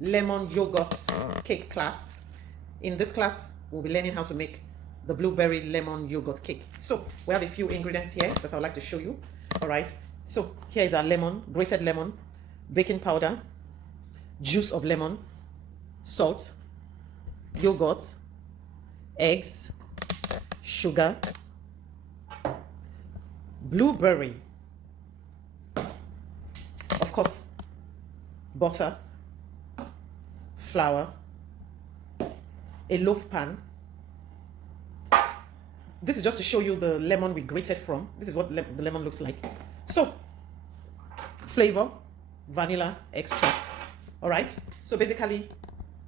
lemon yogurt cake class. In this class, we'll be learning how to make the blueberry lemon yogurt cake. So we have a few ingredients here that I would like to show you. All right. So here is our lemon, grated lemon, baking powder, juice of lemon, salt, yogurt, eggs, sugar, blueberries, of course, butter, flour, a loaf pan. This is just to show you the lemon we grated from. This is what the lemon looks like. So, flavor, vanilla extract. All right. So basically,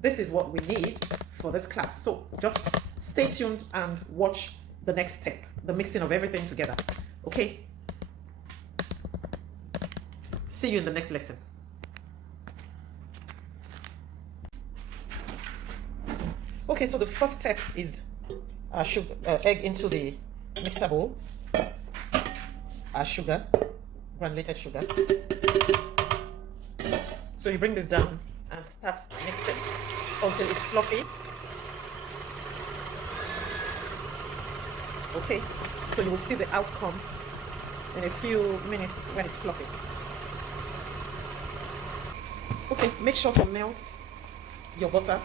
this is what we need for this class. So just stay tuned and watch the next step, the mixing of everything together. Okay. See you in the next lesson. Okay, so the first step is sugar, egg into the mixer bowl, sugar, granulated sugar. So you bring this down and start mixing until it's fluffy. Okay, so you will see the outcome in a few minutes when it's fluffy. Okay, make sure to melt your butter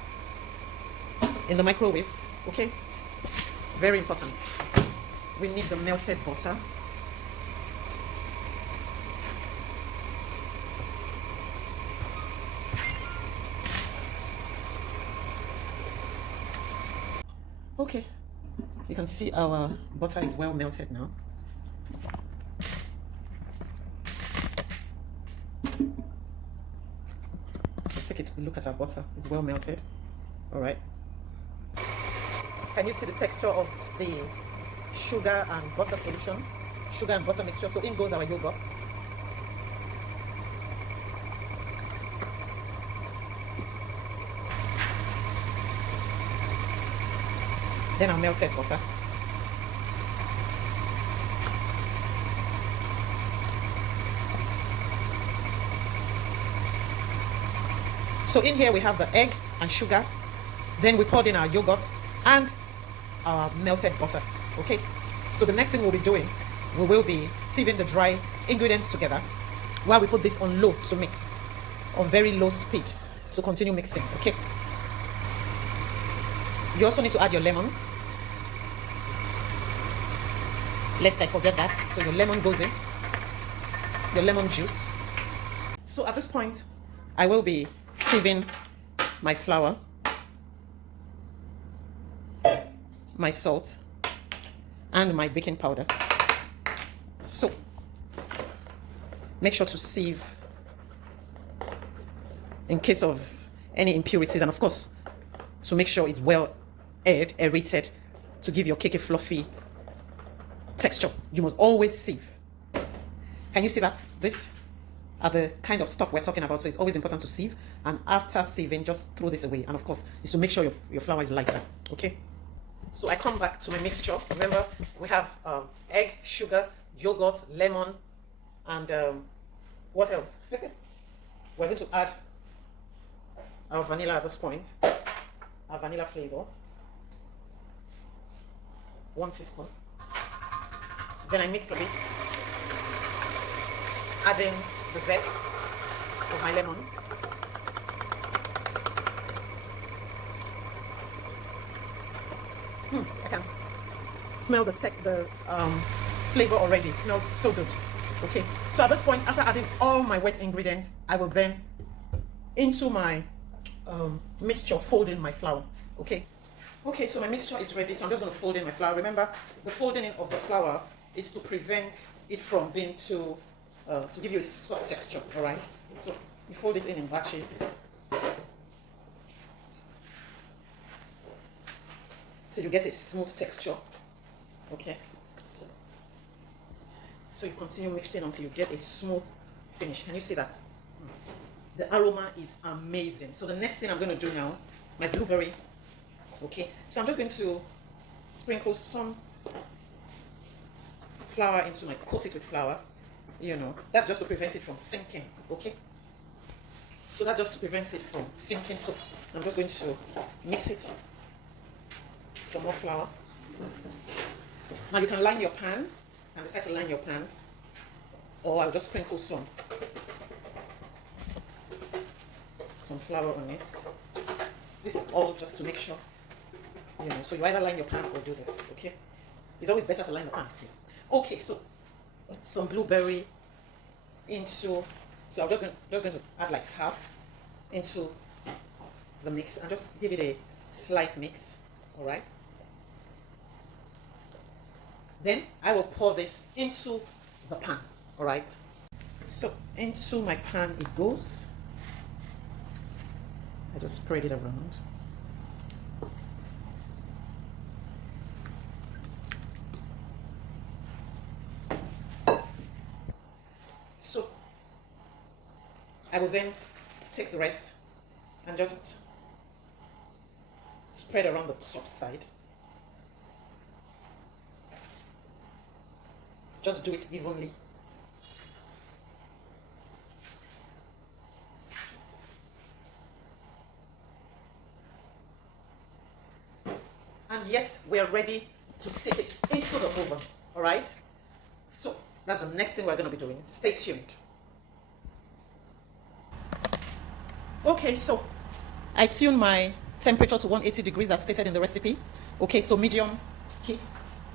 in the microwave. Okay, very important. We need the melted butter. Okay, you can see our butter is well melted now. So take a look at our butter. It's well melted. All right. Can you see the texture of the sugar and butter solution? Sugar and butter mixture. So in goes our yogurt. Then our melted butter. So in here we have the egg and sugar. Then we poured in our yogurt and our melted butter. Okay, so the next thing we'll be doing, we will be sieving the dry ingredients together while we put this on low to mix, on very low speed. So continue mixing. Okay, you also need to add your lemon. Lest I forget that. So your lemon goes in, your lemon juice. So at this point, I will be sieving my flour, my salt, and my baking powder. So make sure to sieve in case of any impurities, and of course to make sure it's well aerated to give your cake a fluffy texture. You must always sieve. Can you see that? These are the kind of stuff we're talking about, so it's always important to sieve, and after sieving just throw this away. And of course is to make sure your flour is lighter. Okay, so I come back to my mixture. Remember, we have egg, sugar, yogurt, lemon, and what else? We're going to add our vanilla at this point, our vanilla flavor, 1 teaspoon. Then I mix a bit, adding the zest of my lemon. I can smell the flavor already. It smells so good. Okay, so at this point, after adding all my wet ingredients, I will then into my mixture fold in my flour. Okay, so my mixture is ready, so I'm just going to fold in my flour. Remember, the folding in of the flour is to prevent it from being too to give you a soft texture. All right, so you fold it in batches. So you get a smooth texture. Okay, so you continue mixing until you get a smooth finish. Can you see that? The aroma is amazing. So the next thing I'm going to do now, my blueberry. Okay, so I'm just going to sprinkle some flour into my, coat it with flour. You know, that's just to prevent it from sinking. Okay, So that's just to prevent it from sinking. So I'm just going to mix it. Some more flour. Now you can line your pan and decide to line your pan, or I'll just sprinkle some flour on it. This is all just to make sure, so you either line your pan or do this, okay? It's always better to line the pan, please. Okay, so some blueberry into, so I'm just going to add like half into the mix and just give it a slight mix, all right? Then I will pour this into the pan, all right? So into my pan it goes. I just spread it around. So I will then take the rest and just spread around the top side. Just do it evenly. And yes, we are ready to take it into the oven, all right? So that's the next thing we're going to be doing. Stay tuned. Okay, so I tuned my temperature to 180 degrees as stated in the recipe. Okay, so medium heat.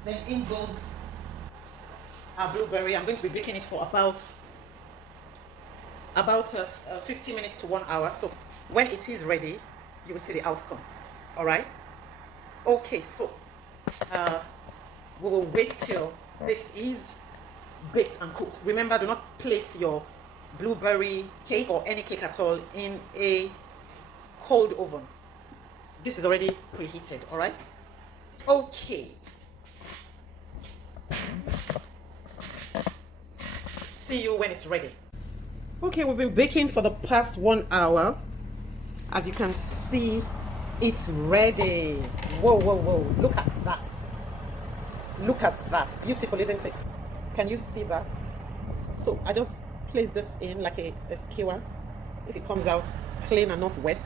Then in goes our blueberry. I'm going to be baking it for about 50 minutes to 1 hour. So when it is ready, you will see the outcome, all right? Okay, so we will wait till this is baked and cooked. Remember, do not place your blueberry cake or any cake at all in a cold oven. This is already preheated, all right? Okay. See you when it's ready. Okay, we've been baking for the past 1 hour. As you can see, it's ready. Whoa, whoa, whoa. Look at that. Look at that. Beautiful, isn't it? Can you see that? So I just place this in like a skewer. If it comes out clean and not wet.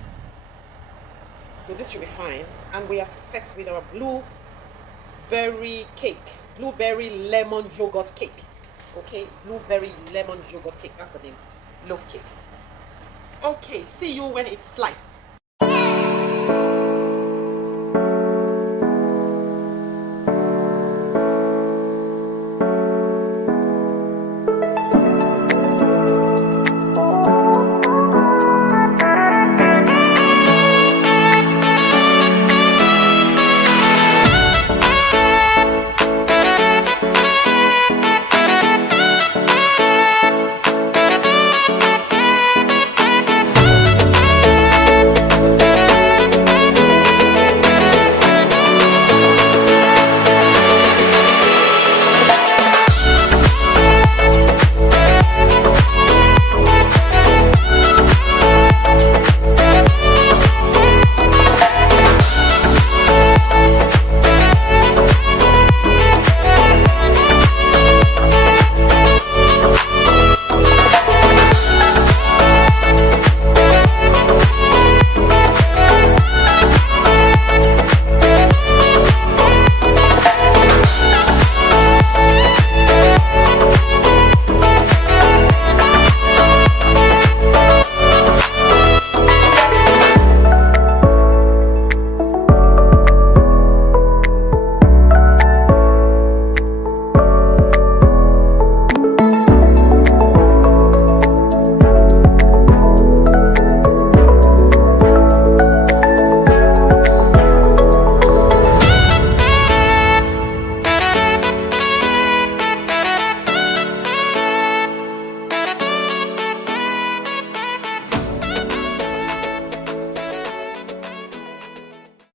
So this should be fine. And we are set with our blueberry cake. Blueberry lemon yogurt cake. Okay, blueberry lemon yogurt cake. That's the name. Loaf cake. Okay, see you when it's sliced.